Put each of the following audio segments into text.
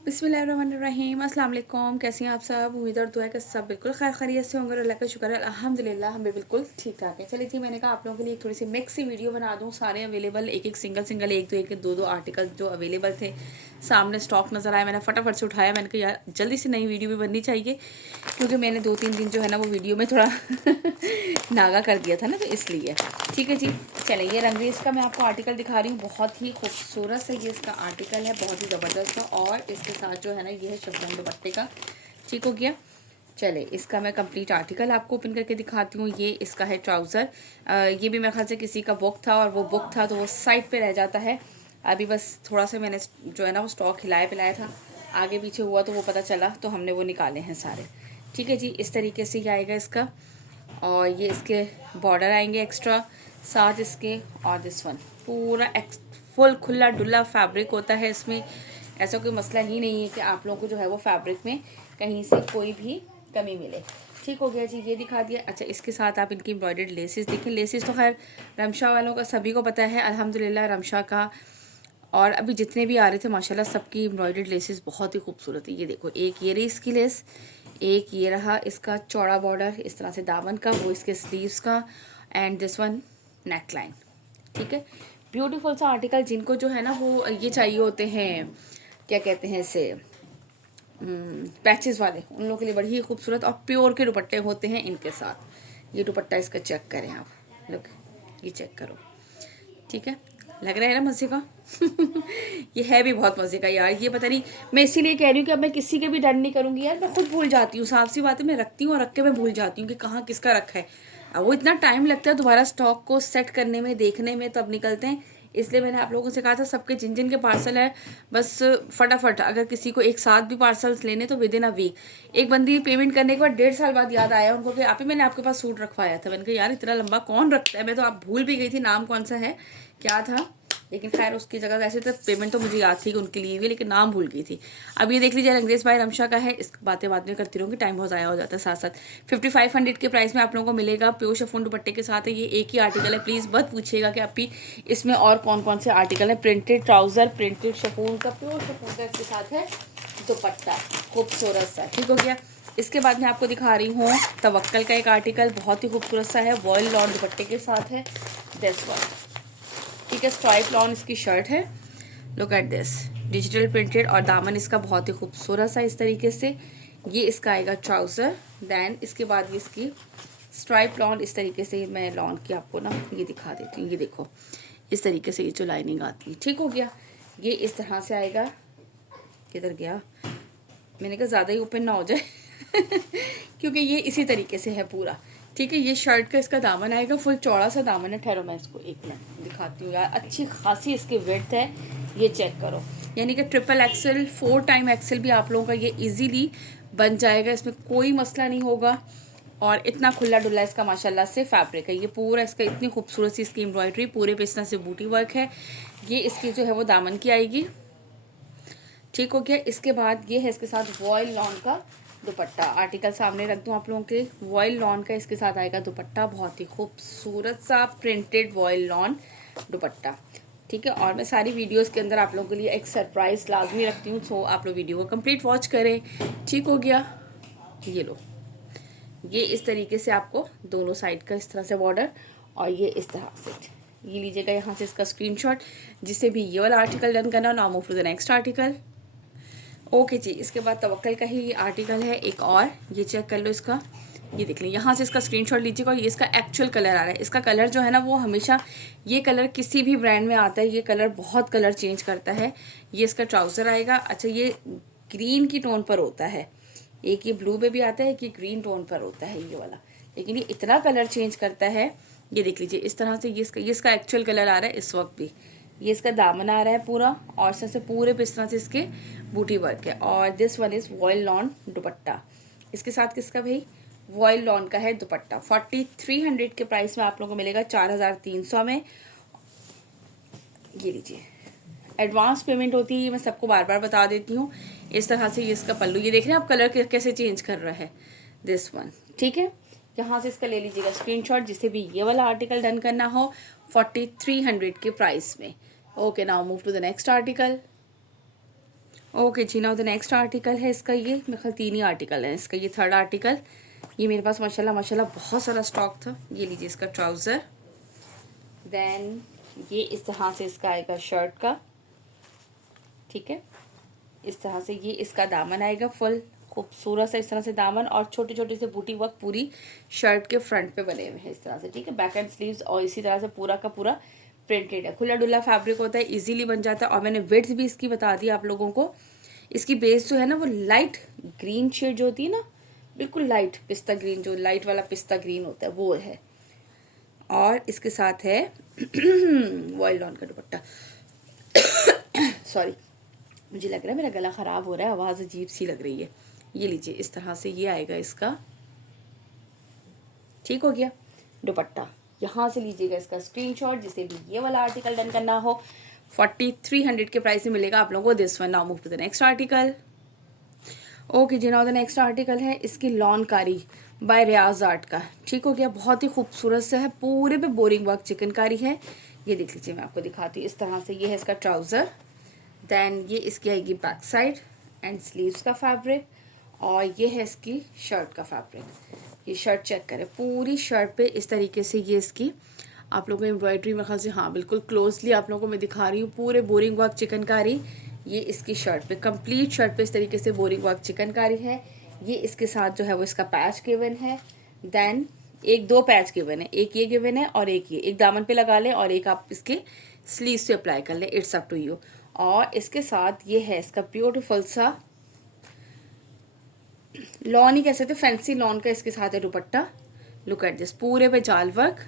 बिस्मिल्लाहिर्रहमानिर्रहीम, अस्सलाम वालेकुम। कैसी हैं आप सब? उम्मीद और दुआ है कि सब बिल्कुल खैर खैरियत से होंगे। अल्लाह का शुक्र है, अल्हम्दुलिल्लाह हम भी बिल्कुल ठीक ठाक है। चलिए थी मैंने कहा आप लोगों के लिए एक थोड़ी सी मिक्स सी वीडियो बना दूं। सारे अवेलेबल एक एक सिंगल एक दो आर्टिकल जो अवेलेबल थे सामने स्टॉक नज़र आया। मैंने फटाफट से उठाया। मैंने कहा यार जल्दी से नई वीडियो भी बननी चाहिए, क्योंकि मैंने 2-3 दिन जो है ना वो वीडियो में थोड़ा नागा कर दिया था ना, तो इसलिए। ठीक है जी, चलिए ये रंगरेज का मैं आपको आर्टिकल दिखा रही हूँ। बहुत ही खूबसूरत से ये इसका आर्टिकल है, बहुत ही ज़बरदस्त है। और इसके साथ जो है ना ये है शबनम दुपट्टे का। ठीक हो गया। चले इसका मैं कंप्लीट आर्टिकल आपको ओपन करके दिखाती हूँ। ये इसका है ट्राउज़र। ये भी मेरे ख्याल से किसी का बुक था, और वो बुक था तो वो साइड पे रह जाता है। अभी बस थोड़ा सा मैंने जो है ना वो स्टॉक हिलाया पिलाया था, आगे पीछे हुआ तो वो पता चला, तो हमने वो निकाले हैं सारे। ठीक है जी, इस तरीके से ही आएगा इसका। और ये इसके बॉर्डर आएंगे एक्स्ट्रा साथ इसके। और दिस वन पूरा फुल खुला डुल्ला फैब्रिक होता है इसमें। ऐसा कोई मसला ही नहीं है कि आप लोगों को जो है वो फैब्रिक में कहीं से कोई भी कमी मिले। ठीक हो गया जी, ये दिखा दिया। अच्छा, इसके साथ आप इनकी एम्ब्रॉयडर्ड लेसेस देखें। लेसेस तो खैर रमशा वालों का सभी को पता है अल्हम्दुलिल्लाह, रमशा का। और अभी जितने भी आ रहे थे माशाल्लाह सबकी एम्ब्रॉयडर्ड लेसेस बहुत ही खूबसूरत है। ये देखो, एक ये रही इसकी लेस, एक ये रहा इसका चौड़ा बॉर्डर इस तरह से दामन का, वो इसके स्लीव्स का, and this one neck line. ठीक है, ब्यूटीफुल सा आर्टिकल। जिनको जो है ना वो ये चाहिए होते हैं, क्या कहते हैं इसे, पैचेस वाले, उन लोगों के लिए बड़ी ही खूबसूरत और प्योर के दुपट्टे होते हैं इनके साथ। ये दुपट्टा इसका चेक करें आप, लुक, ये चेक करो। ठीक है, लग रहा है ना मज़े का। ये है भी बहुत मज़े का यार। ये पता नहीं, मैं इसीलिए कह रही हूँ कि अब मैं किसी के भी डर नहीं करूँगी यार। मैं खुद भूल जाती हूँ, साफ सी बात है। मैं रखती हूँ और रख के मैं भूल जाती हूँ कि कहाँ किसका रखा है। अब वो इतना टाइम लगता है दोबारा स्टॉक को सेट करने में, देखने में, तब निकलते हैं। इसलिए मैंने आप लोगों से कहा था सबके जिन जिन के पार्सल है बस फटाफट, अगर किसी को एक साथ भी पार्सल्स लेने तो विद इन अ वीक। एक बंदी पेमेंट करने के बाद 1.5 साल बाद याद आया उनको कि आप ही मैंने आपके पास सूट रखवाया था। मैंने कहा यार इतना लंबा कौन रखता है, मैं तो आप भूल भी गई थी नाम कौन सा है, क्या था। लेकिन खैर उसकी जगह वैसे तो पेमेंट तो मुझे याद थी कि उनके लिए भी, लेकिन नाम भूल गई थी। अब ये देख लीजिए, अंग्रेज भाई रमशा का है। इस बातें बाद में करती रहूँगी, टाइम बहुत ज़ाया हो जाता है। साथ साथ 5500 के प्राइस में आप लोगों को मिलेगा। प्योर शिफॉन दुपट्टे के साथ है। ये एक ही आर्टिकल है, प्लीज़ मत पूछिएगा कि आपकी इसमें और कौन कौन से आर्टिकल है। प्रिंटेड ट्राउज़र, प्रिंटेड शिफॉन का, प्योर शिफॉन का इसके साथ है दुपट्टा, खूबसूरत सा। ठीक हो गया। इसके बाद मैं आपको दिखा रही हूँ तवक्कल का एक आर्टिकल, बहुत ही खूबसूरत सा है, वॉयल लॉन दुपट्टे के साथ है। दिस वन, ठीक है, स्ट्राइप लॉन इसकी शर्ट है। Look at this, digital printed, और दामन इसका बहुत ही खूबसूरत सा इस तरीके से। ये इसका आएगा ट्राउज़र। देन इसके बाद ये इसकी स्ट्राइप लॉन इस तरीके से। मैं लॉन की आपको ना ये दिखा देती हूँ। ये देखो, इस तरीके से ये जो लाइनिंग आती है। ठीक हो गया, ये इस तरह से आएगा। किधर गया, मैंने कहा ज़्यादा ही ओपन ना हो जाए क्योंकि ये इसी तरीके से है पूरा। ठीक है, ये शर्ट का इसका दामन आएगा, फुल चौड़ा सा दामन है। ठहरो मैं इसको एक मिनट दिखाती हूँ यार, अच्छी खासी इसकी विड्थ है। ये चेक करो, यानी कि ट्रिपल एक्सल, 4 टाइम एक्सल भी आप लोगों का ये इजीली बन जाएगा, इसमें कोई मसला नहीं होगा। और इतना खुला डुल्ला इसका माशाल्लाह से फैब्रिक है। ये पूरा इसका इतनी खूबसूरत सी इसकी एम्ब्रॉयडरी, पूरे पे इस तरह से बूटी वर्क है। ये इसकी जो है वो दामन की आएगी। ठीक हो गया। इसके बाद ये है इसके साथ वॉयल लॉन का दुपट्टा। आर्टिकल सामने रख दूं आप लोगों के। वॉयल लॉन का इसके साथ आएगा दुपट्टा, बहुत ही खूबसूरत सा प्रिंटेड वॉयल लॉन दुपट्टा। ठीक है, और मैं सारी वीडियोस के अंदर आप लोगों के लिए एक सरप्राइज लाजमी रखती हूँ, सो आप लोग वीडियो को कंप्लीट वॉच करें। ठीक हो गया। ये लो, ये इस तरीके से आपको दोनों साइड का इस तरह से बॉर्डर, और ये इस तरह से। ये लीजिएगा यहाँ से इसका स्क्रीनशॉट, जिससे भी ये वाला आर्टिकल डन करना। Now move to the next article. Okay ji, इसके बाद तवक्कल का ही आर्टिकल है एक और। ये चेक कर लो इसका, ये देख लें, यहाँ से इसका स्क्रीनशॉट लीजिएगा। और ये इसका एक्चुअल कलर आ रहा है। इसका कलर जो है ना वो हमेशा, ये कलर किसी भी ब्रांड में आता है, ये कलर बहुत कलर चेंज करता है। ये इसका ट्राउज़र आएगा। अच्छा, ये ग्रीन की टोन पर होता है, एक ये ब्लू में भी आता है, एक ये ग्रीन टोन पर होता है ये वाला, लेकिन ये इतना कलर चेंज करता है। ये देख लीजिए इस तरह से, ये इसका एक्चुअल कलर आ रहा है इस वक्त भी। ये इसका दामन आ रहा है पूरा, और से पूरे पे इस तरह से इसके बूटी वर्क है। और this one is vial lawn दुपट्टा। इसके साथ किसका भाई, वॉयल लॉन का है दुपट्टा। 4300 के प्राइस में आप लोगों को मिलेगा 4300 में। ये लीजिए, एडवांस पेमेंट होती है, मैं सबको बार बार बता देती हूँ। इस तरह से ये इसका पल्लू, ये देख रहे हैं आप कलर कैसे चेंज कर रहा है, दिस वन। ठीक है, यहाँ से इसका ले लीजिएगा स्क्रीनशॉट, जिसे भी ये वाला आर्टिकल डन करना हो 4300 के प्राइस में। Okay, now move to the next article. Okay जी, नाउ द नेक्स्ट आर्टिकल है इसका, ये मेरे ख्याल 3 ही आर्टिकल है इसका, ये थर्ड आर्टिकल। ये मेरे पास माशाल्लाह माशाल्लाह बहुत सारा स्टॉक था। ये लीजिए इसका ट्राउज़र, देन ये इस तरह से इसका आएगा शर्ट का, ठीक है। इस तरह से ये इसका दामन आएगा, फुल खूबसूरत सा इस तरह से दामन, और छोटे छोटे से बूटी वर्क पूरी शर्ट के फ्रंट पे बने हुए हैं इस तरह से, ठीक है। बैक एंड स्लीव्स और इसी तरह से पूरा का पूरा प्रिंटेड है। खुला डुल्ला फैब्रिक होता है, इजीली बन जाता है। और मैंने विड्थ भी इसकी बता दी आप लोगों को। इसकी बेस जो है ना वो लाइट ग्रीन शेड जो होती है ना, बिल्कुल लाइट पिस्ता ग्रीन, जो लाइट वाला पिस्ता ग्रीन होता है वो है। और इसके साथ है वॉयल लॉन का दुपट्टा। सॉरी, मुझे लग रहा है मेरा गला ख़राब हो रहा है, आवाज़ अजीब सी लग रही है। ये लीजिए इस तरह से ये आएगा इसका, ठीक हो गया। दुपट्टा यहाँ से लीजिएगा इसका स्क्रीनशॉट, जिसे भी ये वाला आर्टिकल डन करना हो। 4300 के प्राइस में मिलेगा आप लोगों को this one. Now move to the next article. Okay जी, नाउ द नेक्स्ट आर्टिकल है इसकी लॉन कारी बाय रियाज आर्ट का, ठीक हो गया। बहुत ही खूबसूरत से है, पूरे पे बोरिंग वर्क चिकनकारी है। ये देख लीजिए, मैं आपको दिखाती हूँ इस तरह से। ये है इसका ट्राउज़र, देन ये इसकी आएगी बैक साइड एंड स्लीव्स का फैब्रिक, और ये है इसकी शर्ट का फैब्रिक। ये शर्ट चेक करें, पूरी शर्ट पे इस तरीके से ये इसकी आप लोगों को एम्ब्रॉयडरी में ख्याल से, हाँ बिल्कुल क्लोजली आप लोगों को मैं दिखा रही हूँ। पूरे बोरिंग वर्क चिकनकारी ये इसकी शर्ट पे, कंप्लीट शर्ट पे इस तरीके से बोरिंग वर्क चिकनकारी है। ये इसके साथ जो है वो इसका पैच गिवन है, देन एक दो पैच गिवन है, एक ये गिवन है और एक ये, एक दामन पे लगा लें और एक आप इसके स्लीव्स पे अप्लाई कर लें, इट्स अप टू यू। और इसके साथ ये है इसका ब्यूटीफुल सा लॉन ही कह सकते, फैंसी लॉन का इसके साथ है दुपट्टा। लुक एट दिस, पूरे पे जाल वर्क,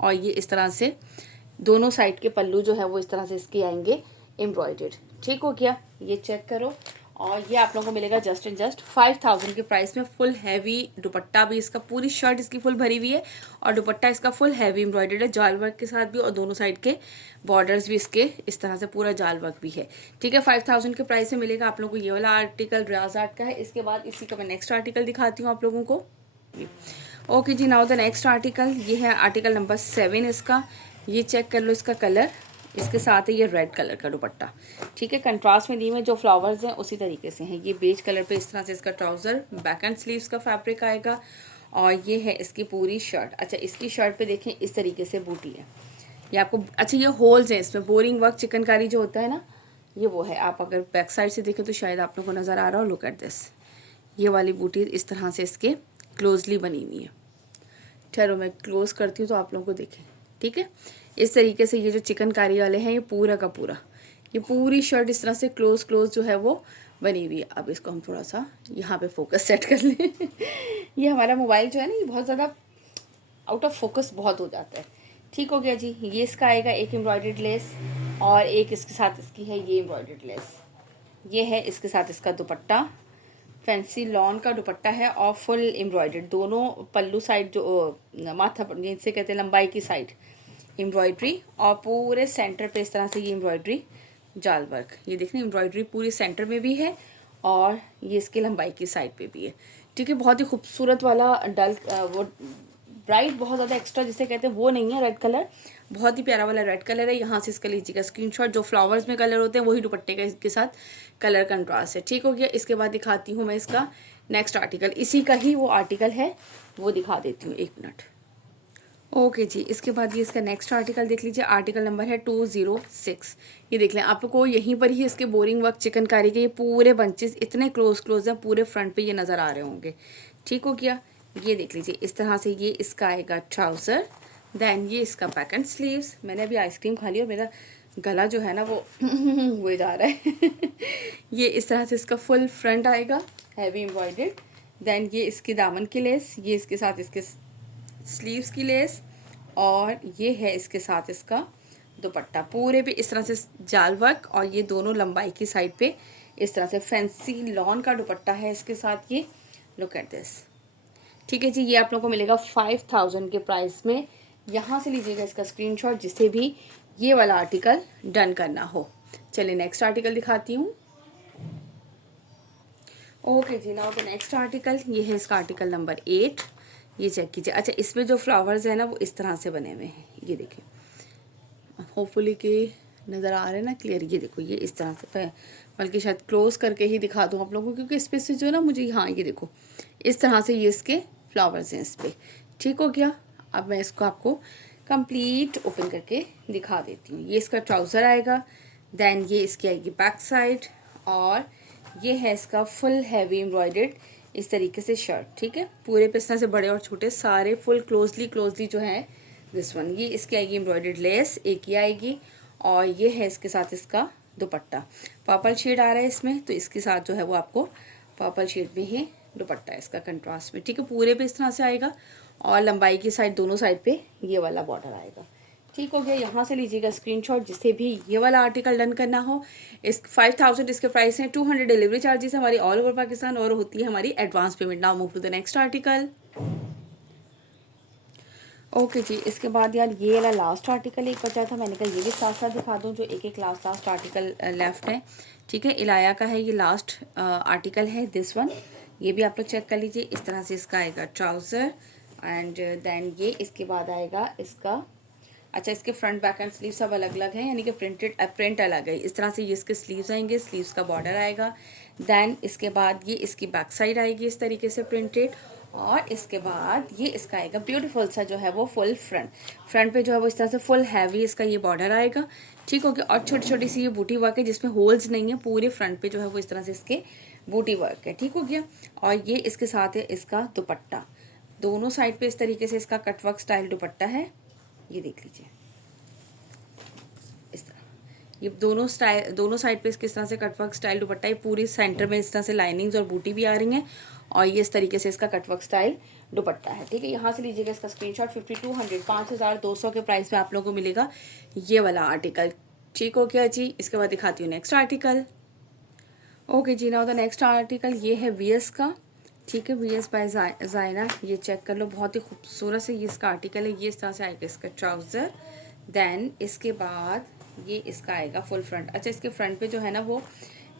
और ये इस तरह से दोनों साइड के पल्लू जो है वो इस तरह से इसके आएंगे एम्ब्रॉयडर्ड, ठीक हो गया। ये चेक करो, और ये आप लोगों को मिलेगा जस्ट एंड जस्ट 5000 के प्राइस में। फुल हैवी दुपट्टा भी इसका, पूरी शर्ट इसकी फुल भरी हुई है और दुपट्टा इसका फुल हैवी एम्ब्रॉयडर्ड है, जाल वर्क के साथ भी, और दोनों साइड के बॉर्डर्स भी इसके इस तरह से पूरा जाल वर्क भी है, ठीक है। 5000 के प्राइस में मिलेगा आप लोगों को। ये वाला आर्टिकल रियाज आर्ट का है। इसके बाद इसी का मैं नेक्स्ट आर्टिकल दिखाती हूँ आप लोगों को। ओके जी, नाउ द नेक्स्ट आर्टिकल, ये है आर्टिकल नंबर 7 इसका। ये चेक कर लो इसका कलर, इसके साथ है ये रेड कलर का दुपट्टा, ठीक है। कंट्रास्ट में दी में जो फ्लावर्स हैं उसी तरीके से हैं। ये बेज कलर पे इस तरह से इसका ट्राउज़र, बैक एंड स्लीव्स का फैब्रिक आएगा, और ये है इसकी पूरी शर्ट। अच्छा, इसकी शर्ट पे देखें इस तरीके से बूटी है ये आपको। अच्छा, ये होल्स हैं इसमें, बोरिंग वर्क चिकनकारी जो होता है ना, ये वो है। आप अगर बैक साइड से देखें तो शायद आप लोगों को नज़र आ रहा हो। लुक एट दिस, ये वाली बूटी इस तरह से इसके क्लोजली बनी हुई है। ठहरो मैं क्लोज करती हूँ तो आप लोगों को देखें, ठीक है। इस तरीके से ये जो चिकनकारी वाले हैं, ये पूरा का पूरा, ये पूरी शर्ट इस तरह से क्लोज क्लोज जो है वो बनी हुई है। अब इसको हम थोड़ा सा यहाँ पे फोकस सेट कर लें। ये हमारा मोबाइल जो है ना, ये बहुत ज़्यादा आउट ऑफ फोकस बहुत हो जाता है, ठीक हो गया जी। ये इसका आएगा एक एम्ब्रॉयडर्ड लेस, और एक इसके साथ इसकी है ये एम्ब्रॉयडर्ड लेस। ये है इसके साथ इसका दुपट्टा, फैंसी लॉन का दुपट्टा है और फुल एम्ब्रॉयडर्ड, दोनों पल्लू साइड जो माथा जिनसे कहते हैं लंबाई की साइड एम्ब्रॉयडरी, और पूरे सेंटर पे इस तरह से ये एम्ब्रॉयडरी जाल वर्क। ये देखिए एम्ब्रॉयडरी पूरी सेंटर में भी है और ये इसकी लंबाई की साइड पे भी है, ठीक है। बहुत ही खूबसूरत वाला डल वो ब्राइट, बहुत ज़्यादा एक्स्ट्रा जिसे कहते हैं वो नहीं है रेड कलर, बहुत ही प्यारा वाला रेड कलर है। यहाँ से इसका लीजिएगा स्क्रीनशॉट। जो फ्लावर्स में कलर होते हैं वही दुपट्टे का इसके साथ कलर कंट्रास्ट है, ठीक हो गया। इसके बाद दिखाती हूँ मैं इसका नेक्स्ट आर्टिकल, इसी का ही वो आर्टिकल है, वो दिखा देती हूँ, एक मिनट। ओके जी, इसके बाद ये इसका नेक्स्ट आर्टिकल देख लीजिए, आर्टिकल नंबर है 206। ये देख लें, आपको यहीं पर ही इसके बोरिंग वर्क चिकनकारी के ये पूरे बंचेस इतने क्लोज क्लोज हैं, पूरे फ्रंट पे ये नज़र आ रहे होंगे, ठीक हो गया। ये देख लीजिए इस तरह से ये इसका आएगा ट्राउज़र, देन ये इसका बैक एंड स्लीव्स। मैंने अभी आइसक्रीम खा ली और मेरा गला जो है ना वो हुए जा रहा है। ये इस तरह से इसका फुल फ्रंट आएगा हैवी एम्ब्रॉयडर्ड, देन ये इसकी दामन की लेस, ये इसके साथ इसके स्लीव्स की लेस, और ये है इसके साथ इसका दुपट्टा, पूरे पे इस तरह से जाल वर्क, और ये दोनों लंबाई की साइड पे इस तरह से फैंसी लॉन का दुपट्टा है इसके साथ। ये लुक एट दिस, ठीक है जी। ये आप लोगों को मिलेगा 5000 के प्राइस में। यहाँ से लीजिएगा इसका स्क्रीनशॉट जिसे भी ये वाला आर्टिकल डन करना हो। चलिए नेक्स्ट आर्टिकल दिखाती हूँ। ओके जी, नाउ द नेक्स्ट आर्टिकल, ये है इसका आर्टिकल नंबर 8। ये चेक कीजिए। अच्छा, इसमें जो फ्लावर्स है ना वो इस तरह से बने हुए हैं, ये देखिए, होपफुली के नज़र आ रहे हैं ना क्लियर। ये देखो, ये इस तरह से बल्कि शायद क्लोज करके ही दिखा दूँ आप लोगों को, क्योंकि इस पे से जो है ना मुझे, हाँ ये देखो इस तरह से ये इसके फ्लावर्स हैं इस पर। ठीक हो गया। अब मैं इसको आपको कंप्लीट ओपन करके दिखा देती हूँ। ये इसका ट्राउज़र आएगा, देन ये इसकी आएगी बैक साइड, और ये है इसका फुल हैवी एम्ब्रॉयडर्ड इस तरीके से शर्ट। ठीक है, पूरे पे इस तरह से बड़े और छोटे सारे फुल क्लोजली जो है दिस वन। ये इसकी आएगी एम्ब्रॉयडर्ड लेस, एक ये आएगी, और ये है इसके साथ इसका दुपट्टा। पर्पल शेड आ रहा है इसमें, तो इसके साथ जो है वो आपको पर्पल शेड में ही दुपट्टा है इसका कंट्रास्ट में। ठीक है, पूरे पे इस तरह से आएगा, और लंबाई की साइड दोनों साइड पे ये वाला बॉर्डर आएगा। ठीक हो गया। यहाँ से लीजिएगा स्क्रीनशॉट जिससे भी ये वाला आर्टिकल डन करना हो। इस 5000 इसके प्राइस हैं, 200 डिलीवरी चार्जेस हमारी ऑल ओवर पाकिस्तान, और होती है हमारी advance payment. Now move to the next article. Okay ji, इसके बाद यार ये वाला लास्ट आर्टिकल एक बचा था, मैंने कहा ये भी साथ साथ दिखा दूँ, जो एक लास्ट आर्टिकल लेफ्ट है। ठीक है, इलाया का है ये लास्ट आर्टिकल है दिस वन। ये भी आप लोग चेक कर लीजिए। इस तरह से इसका आएगा ट्राउज़र, एंड देन ये इसके बाद आएगा इसका, अच्छा इसके फ्रंट बैक एंड स्लीव सब अलग अलग हैं, यानी कि प्रिंट अलग है। इस तरह से ये इसके स्लीव्स आएंगे, स्लीव्स का बॉर्डर आएगा। देन इसके बाद ये इसकी बैक साइड आएगी इस तरीके से प्रिंटेड, और इसके बाद ये इसका आएगा ब्यूटीफुल सा जो है वो फुल फ्रंट पे जो है वो इस तरह से फुल हैवी इसका ये बॉर्डर आएगा। ठीक हो गया। और छोटी छोटी सी ये बूटी वर्क है जिसमें होल्स नहीं है, पूरे फ्रंट पे जो है वो इस तरह से इसके बूटी वर्क है। ठीक हो गया। और ये इसके साथ है इसका दुपट्टा, दोनों साइड पे इस तरीके से इसका कटवर्क स्टाइल दुपट्टा है। ये देख लीजिए इस तरह, ये दोनों साइड पे किस तरह से कटवर्क स्टाइल दुपट्टा है। पूरी सेंटर में इस तरह से लाइनिंग्स और बूटी भी आ रही हैं, और ये इस तरीके से इसका कटवर्क स्टाइल दुपट्टा है। ठीक है, यहाँ से लीजिएगा इसका स्क्रीनशॉट। 5200 5200 के प्राइस में आप लोगों को मिलेगा ये वाला आर्टिकल। ठीक हो गया जी। इसके बाद दिखाती हूँ नेक्स्ट आर्टिकल। ओके जी, नाउ द नेक्स्ट आर्टिकल ये है वीएस का। ठीक है, वीएस बाय जायना, ये चेक कर लो, बहुत ही खूबसूरत से ये इसका आर्टिकल है। ये इस तरह से आएगा इसका ट्राउज़र, देन इसके बाद ये इसका आएगा फुल फ्रंट। अच्छा, इसके फ्रंट पे जो है ना वो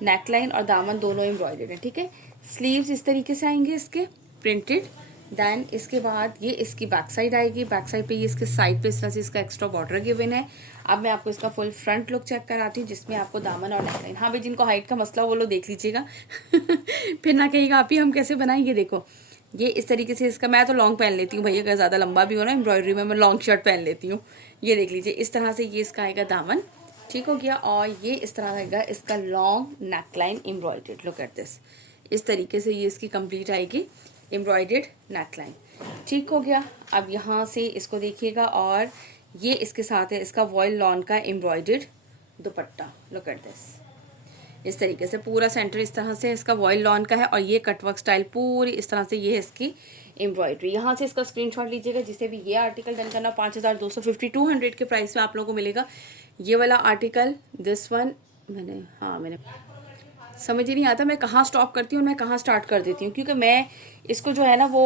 नेकलाइन और दामन दोनों एम्ब्रॉयडर्ड है। ठीक है, स्लीव्स इस तरीके से आएंगे इसके प्रिंटेड। देन इसके बाद ये इसकी बैक साइड आएगी, बैक साइड पे ये इसके साइड पे इस तरह से इसका एक्स्ट्रा बॉर्डर गिवन है। अब मैं आपको इसका फुल फ्रंट लुक चेक कराती हूँ, जिसमें आपको दामन और नेकलाइन, हाँ भाई जिनको हाइट का मसला वो लोग देख लीजिएगा फिर ना कहिएगा आप ही हम कैसे बनाएंगे। देखो ये इस तरीके से इसका, मैं तो लॉन्ग पहन लेती हूँ भैया, अगर ज़्यादा लंबा भी हो ना एम्ब्रॉयडरी में, मैं लॉन्ग शर्ट पहन लेती हूँ। ये देख लीजिए इस तरह से ये इसका आएगा दामन। ठीक हो गया। और ये इस तरह आएगा इसका long neckline embroidered, look at this. इस तरीके से ये इसकी कंप्लीट आएगी एम्ब्रॉयडर्ड नेकलाइन। ठीक हो गया। अब यहाँ से इसको देखिएगा, और ये इसके साथ है इसका वॉयल लॉन का embroidered dupatta, look at this. इस तरीके से पूरा सेंटर इस तरह से इसका वॉयल लॉन का है, और ये कटवर्क स्टाइल पूरी इस तरह से ये है इसकी एम्ब्रॉयडरी। यहाँ से इसका स्क्रीनशॉट लीजिएगा जिससे भी ये आर्टिकल डन करना। 5200 के प्राइस में आप लोगों को मिलेगा ये वाला आर्टिकल दिस वन। मैंने समझ ही नहीं आता मैं कहाँ स्टॉप करती हूँ और मैं कहाँ स्टार्ट कर देती हूँ, क्योंकि मैं इसको जो है ना वो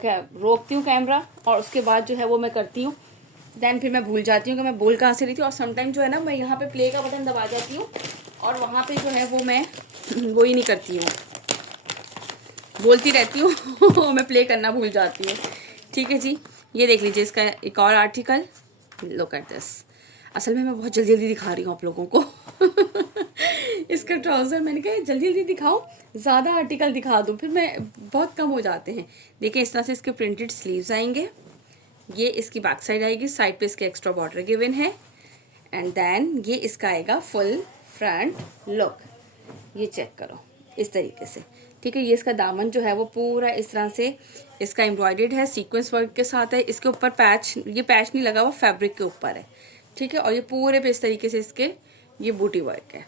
क्या रोकती हूँ कैमरा, और उसके बाद जो है वो मैं करती हूँ, देन फिर मैं भूल जाती हूँ कि मैं बोल कहाँ से रही थी। और समटाइम जो है ना मैं यहाँ पे प्ले का बटन दबा जाती हूँ, और वहाँ पे जो है वो मैं वो ही नहीं करती हूँ, बोलती रहती हूँ मैं प्ले करना भूल जाती हूँ। ठीक है जी, ये देख लीजिए इसका एक और आर्टिकल, लुक एट दिस। असल में मैं बहुत जल्दी जल्दी दिखा रही हूँ आप लोगों को इसका ट्राउज़र, मैंने कहा जल्दी जल्दी दिखाओ, ज़्यादा आर्टिकल दिखा दूँ फिर मैं बहुत कम हो जाते हैं। देखिए इस तरह से इसके प्रिंटेड स्लीव्स आएंगे, ये इसकी बैक साइड आएगी, साइड पे इसके एक्स्ट्रा बॉर्डर गिवन है, एंड देन ये इसका आएगा फुल फ्रंट लुक। ये चेक करो इस तरीके से। ठीक है, ये इसका दामन जो है वो पूरा इस तरह से इसका एम्ब्रॉयडर्ड है, सीक्वेंस वर्क के साथ है। इसके ऊपर पैच, ये पैच नहीं लगा हुआ, फैब्रिक के ऊपर है। ठीक है, और ये पूरे पे इस तरीके से इसके ये बूटी वर्क है।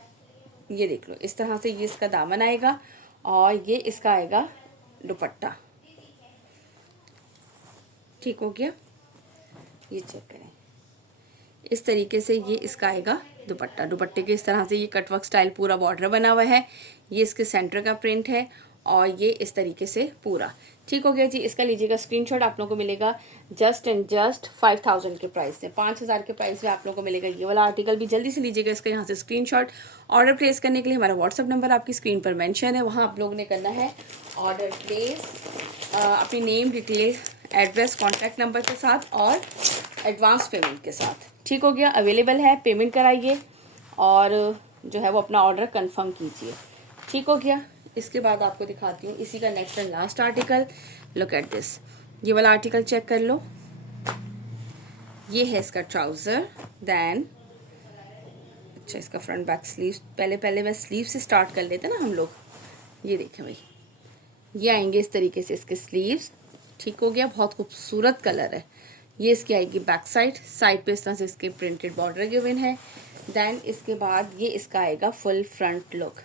ये देख लो इस तरह से ये इसका दामन आएगा, और ये इसका आएगा दुपट्टा। ठीक हो गया, ये चेक करें इस तरीके से ये इसका आएगा दुपट्टा। दुपट्टे के इस तरह से ये कटवर्क स्टाइल पूरा बॉर्डर बना हुआ है, ये इसके सेंटर का प्रिंट है, और ये इस तरीके से पूरा। ठीक हो गया जी, इसका लीजिएगा स्क्रीनशॉट, आप लोगों को मिलेगा जस्ट एंड जस्ट 5000 के प्राइस से। 5000 के प्राइस में आप लोगों को मिलेगा ये वाला आर्टिकल भी। जल्दी से लीजिएगा इसका यहाँ से स्क्रीनशॉट। ऑर्डर प्लेस करने के लिए हमारा व्हाट्सअप नंबर आपकी स्क्रीन पर मेंशन है, वहाँ आप लोगों ने करना है ऑर्डर प्लेस, अपनी name detail address contact number के साथ और एडवांस पेमेंट के साथ। ठीक हो गया, अवेलेबल है, पेमेंट कराइए और जो है वो अपना ऑर्डर कंफर्म कीजिए। ठीक हो गया। इसके बाद आपको दिखाती हूँ इसी का next and last article. Look at this, ये वाला आर्टिकल चेक कर लो। ये है इसका ट्राउज़र, देन अच्छा इसका फ्रंट बैक स्लीव, पहले मैं स्लीव से स्टार्ट कर लेते ना हम लोग। ये देखें भाई, ये आएंगे इस तरीके से इसके स्लीव्स। ठीक हो गया, बहुत खूबसूरत कलर है। ये इसकी आएगी बैक साइड पे इस तरह से इसके प्रिंटेड बॉर्डर गिवन है। देन इसके बाद ये इसका आएगा फुल फ्रंट लुक।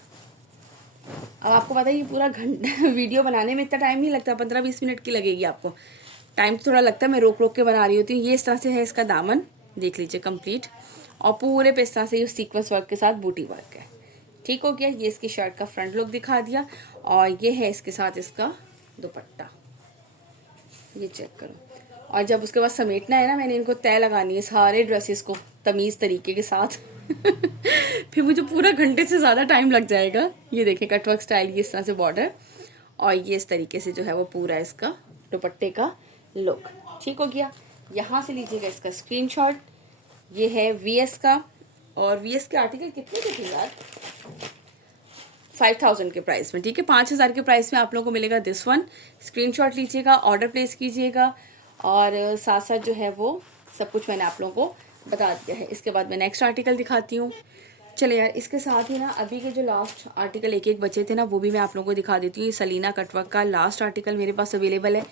अब आपको पता है ये पूरा घंटा वीडियो बनाने में इतना टाइम नहीं लगता, 15-20 मिनट की लगेगी आपको। टाइम थोड़ा लगता है, मैं रोक रोक के बना रही होती हूँ। ये इस तरह से है इसका दामन, देख लीजिए कंप्लीट, और पूरे पे इस तरह से ये सीक्वेंस वर्क के साथ बूटी वर्क है। ठीक हो गया। ये इसकी शर्ट का फ्रंट लुक दिखा दिया, और ये है इसके साथ इसका दुपट्टा। ये चेक करो। और जब उसके बाद समेटना है ना, मैंने इनको तय लगानी है सारे ड्रेसेस को तमीज़ तरीके के साथ फिर मुझे पूरा घंटे से ज़्यादा टाइम लग जाएगा। ये देखिए कटवर्क स्टाइल, ये इस तरह से बॉर्डर, और ये इस तरीके से जो है वो पूरा इसका दुपट्टे का लुक। ठीक हो गया। यहाँ से लीजिएगा इसका स्क्रीनशॉट। ये है VS का, और VS के आर्टिकल कितने के थे यार, 5000 के प्राइस में। ठीक है, 5000 के प्राइस में आप लोगों को मिलेगा दिस वन। स्क्रीनशॉट लीजिएगा, ऑर्डर प्लेस कीजिएगा, और साथ साथ जो है वो सब कुछ मैंने आप लोगों को बता दिया है। इसके बाद मैं नेक्स्ट आर्टिकल दिखाती हूँ। चले यार, इसके साथ ही ना अभी के जो लास्ट आर्टिकल एक बचे थे ना, वो भी मैं आप लोगों को दिखा देती हूँ। ये सलीना कटवर्क का लास्ट आर्टिकल मेरे पास अवेलेबल है।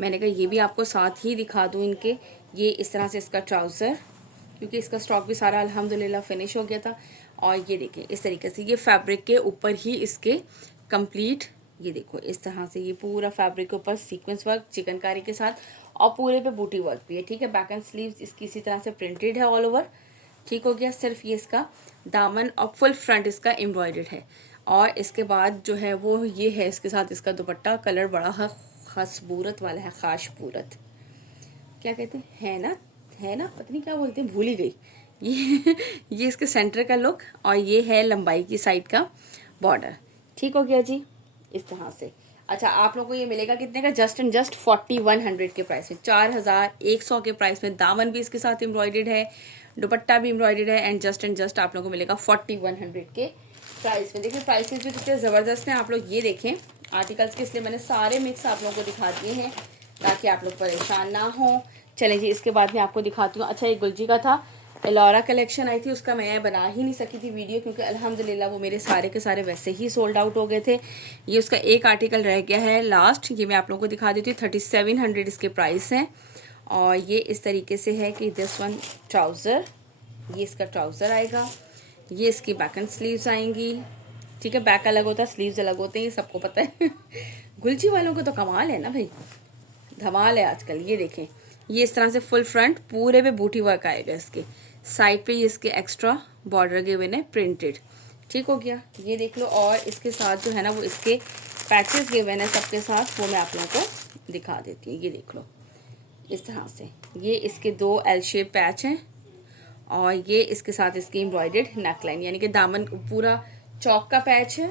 मैंने कहा ये भी आपको साथ ही दिखा दूँ इनके। ये इस तरह से इसका ट्राउज़र, क्योंकि इसका स्टॉक भी सारा अल्हम्दुलिल्लाह फिनिश हो गया था। और ये देखें इस तरीके से, ये फैब्रिक के ऊपर ही इसके कंप्लीट, ये देखो इस तरह से ये पूरा फैब्रिक के ऊपर सीक्वेंस वर्क चिकनकारी के साथ, और पूरे पे बूटी वर्क भी है। ठीक है, बैक एंड स्लीव्स इसकी इसी तरह से प्रिंटेड है ऑल ओवर। ठीक हो गया। सिर्फ ये इसका दामन और फुल फ्रंट इसका एम्ब्रॉयडर्ड है। और इसके बाद जो है वो ये है इसके साथ इसका दुपट्टा। कलर बड़ा खसूरत वाला है, खाशपूरत क्या कहते हैं ना, है ना, पता नहीं क्या बोलते हैं, भूल ही गई। ये इसके सेंटर का लुक, और ये है लंबाई की साइड का बॉर्डर। ठीक हो गया जी, इस तरह से। अच्छा, आप लोगों को ये मिलेगा कितने का, जस्ट एंड जस्ट 4100 के प्राइस में, 4100 के प्राइस में। दामन भी इसके साथ एम्ब्रॉयडर्ड है, दुपट्टा भी एम्ब्रॉयडर्ड है, एंड जस्ट आप लोगों को मिलेगा 4100 के प्राइस में। देखिए प्राइसेस भी कितने ज़बरदस्त हैं। आप लोग ये देखें आर्टिकल्स के, इसलिए मैंने सारे मिक्स आप लोगों को दिखा दिए हैं ताकि आप लोग परेशान ना हो। चलें जी, इसके बाद मैं आपको दिखाती हूँ। अच्छा, एक गुलजी का था, एलोरा कलेक्शन आई थी, उसका मैं बना ही नहीं सकी थी वीडियो, क्योंकि अल्हम्दुलिल्लाह वो मेरे सारे के सारे वैसे ही सोल्ड आउट हो गए थे। ये उसका एक आर्टिकल रह गया है लास्ट, ये मैं आप लोगों को दिखा देती हूँ। 3700 इसके प्राइस हैं। और ये इस तरीके से है कि दिस वन ट्राउज़र, ये इसका ट्राउज़र आएगा। ये इसकी बैक एंड स्लीव्स आएंगी। ठीक है, बैक अलग होता है, स्लीव्स अलग होते हैं, ये सबको पता है गुलजी वालों को तो कमाल है ना भाई, धमाल है आजकल। ये देखें, ये इस तरह से फुल फ्रंट पूरे पे बूटी वर्क आएगा। इसके साइड पे ये इसके एक्स्ट्रा बॉर्डर गिवन है प्रिंटेड। ठीक हो गया, ये देख लो। और इसके साथ जो है ना वो इसके पैचेस गिवन है सबके साथ, वो मैं आप लोगों को दिखा देती हूँ। ये देख लो इस तरह से, ये इसके 2 एल शेप पैच हैं, और ये इसके साथ इसकी एम्ब्रॉयडर्ड नेकलाइन, यानी कि दामन पूरा चौक का पैच है।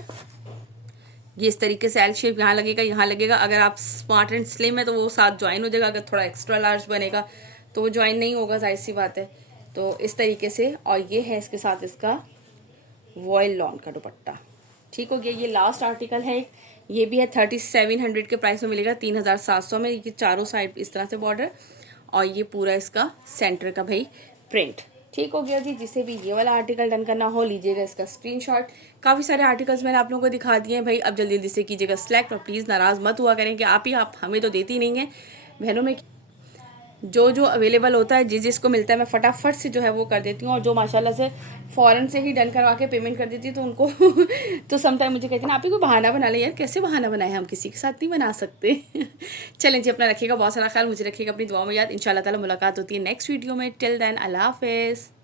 ये इस तरीके से एल शेप यहाँ लगेगा, यहाँ लगेगा। अगर आप स्मार्ट एंड स्लिम है तो वो साथ ज्वाइन हो जाएगा, अगर थोड़ा एक्स्ट्रा लार्ज बनेगा तो वो ज्वाइन नहीं होगा, जाहिर सी बात है। तो इस तरीके से, और ये है इसके साथ इसका वॉयल लॉन का दुपट्टा। ठीक हो गया, ये लास्ट आर्टिकल है। ये भी है 3700 के प्राइस में मिलेगा, 3700 में। ये चारों साइड इस तरह से बॉर्डर, और ये पूरा इसका सेंटर का भाई प्रिंट। ठीक हो गया जी, जिसे भी ये वाला आर्टिकल डन करना हो लीजिएगा इसका स्क्रीनशॉट। काफ़ी सारे आर्टिकल्स मैंने आप लोगों को दिखा दिए हैं भाई, अब जल्दी जल्दी से कीजिएगा सिलेक्ट। और प्लीज़ नाराज़ मत हुआ करें कि आप हमें तो देती नहीं हैं। बहनों में जो अवेलेबल होता है, जिसको मिलता है, मैं फटाफट से जो है वो कर देती हूँ। और जो माशाल्लाह से फ़ौरन से ही डन करवा के पेमेंट कर देती है, तो उनको तो समटाइम मुझे कहते हैं आप ही को बहाना बना ले यार, कैसे बहाना बनाए, हम किसी के साथ नहीं बना सकते चलें जी, अपना रखिएगा बहुत सारा ख्याल, मुझे रखिएगा अपनी दुआ में याद। इंशाल्लाह ताला मुलाकात होती है नेक्स्ट वीडियो में। टिल देन अल्लाह हाफ़िज़।